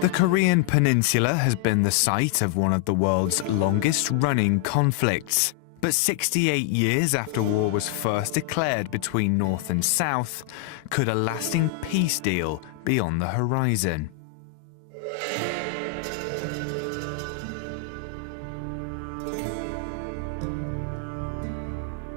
The Korean Peninsula has been the site of one of the world's longest-running conflicts. But 68 years after war was first declared between North and South, could a lasting peace deal be on the horizon?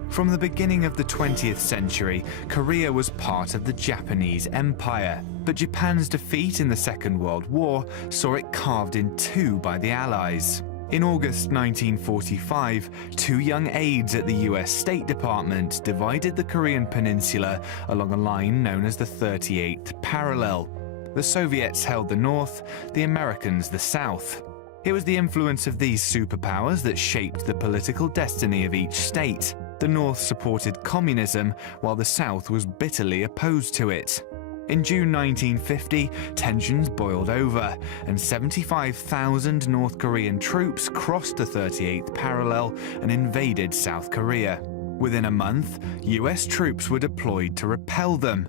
From the beginning of the 20th century, Korea was part of the Japanese Empire, but Japan's defeat in the Second World War saw it carved in two by the Allies. In August 1945, two young aides at the US State Department divided the Korean peninsula along a line known as the 38th parallel. The Soviets held the north, the Americans the south. It was the influence of these superpowers that shaped the political destiny of each state. The North supported communism, while the South was bitterly opposed to it. In June 1950, tensions boiled over, and 75,000 North Korean troops crossed the 38th parallel and invaded South Korea. Within a month, US troops were deployed to repel them.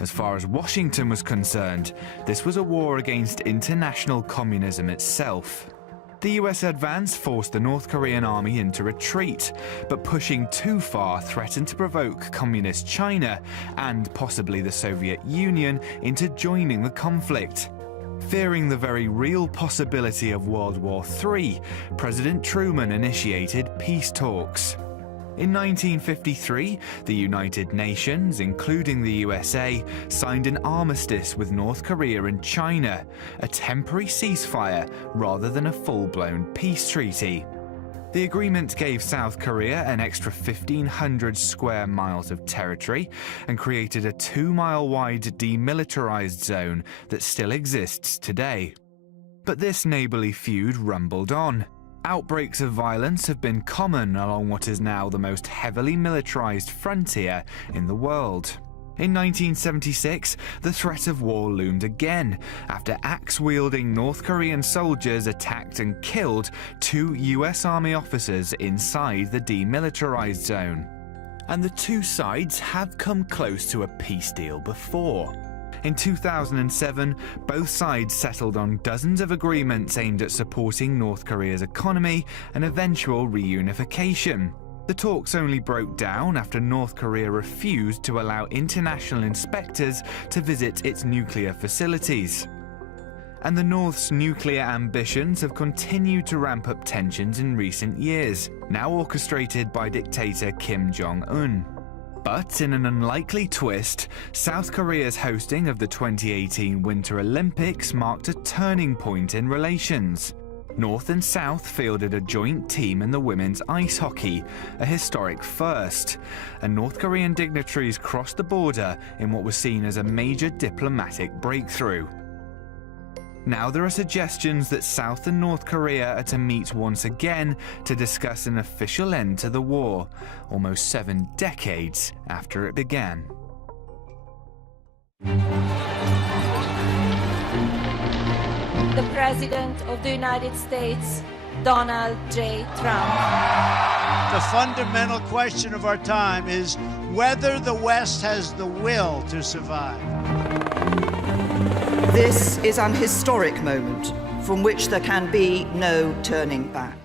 As far as Washington was concerned, this was a war against international communism itself. The US advance forced the North Korean army into retreat, but pushing too far threatened to provoke Communist China and possibly the Soviet Union into joining the conflict. Fearing the very real possibility of World War III, President Truman initiated peace talks. In 1953, the United Nations, including the USA, signed an armistice with North Korea and China, a temporary ceasefire rather than a full-blown peace treaty. The agreement gave South Korea an extra 1,500 square miles of territory and created a 2-mile-wide demilitarized zone that still exists today. But this neighborly feud rumbled on. Outbreaks of violence have been common along what is now the most heavily militarized frontier in the world. In 1976, the threat of war loomed again after axe-wielding North Korean soldiers attacked and killed 2 US Army officers inside the demilitarized zone. And the two sides have come close to a peace deal before. In 2007, both sides settled on dozens of agreements aimed at supporting North Korea's economy and eventual reunification. The talks only broke down after North Korea refused to allow international inspectors to visit its nuclear facilities. And the North's nuclear ambitions have continued to ramp up tensions in recent years, now orchestrated by dictator Kim Jong-un. But in an unlikely twist, South Korea's hosting of the 2018 Winter Olympics marked a turning point in relations. North and South fielded a joint team in the women's ice hockey, a historic first, and North Korean dignitaries crossed the border in what was seen as a major diplomatic breakthrough. Now there are suggestions that South and North Korea are to meet once again to discuss an official end to the war, almost 7 decades after it began. The President of the United States, Donald J. Trump. The fundamental question of our time is whether the West has the will to survive. This is an historic moment from which there can be no turning back.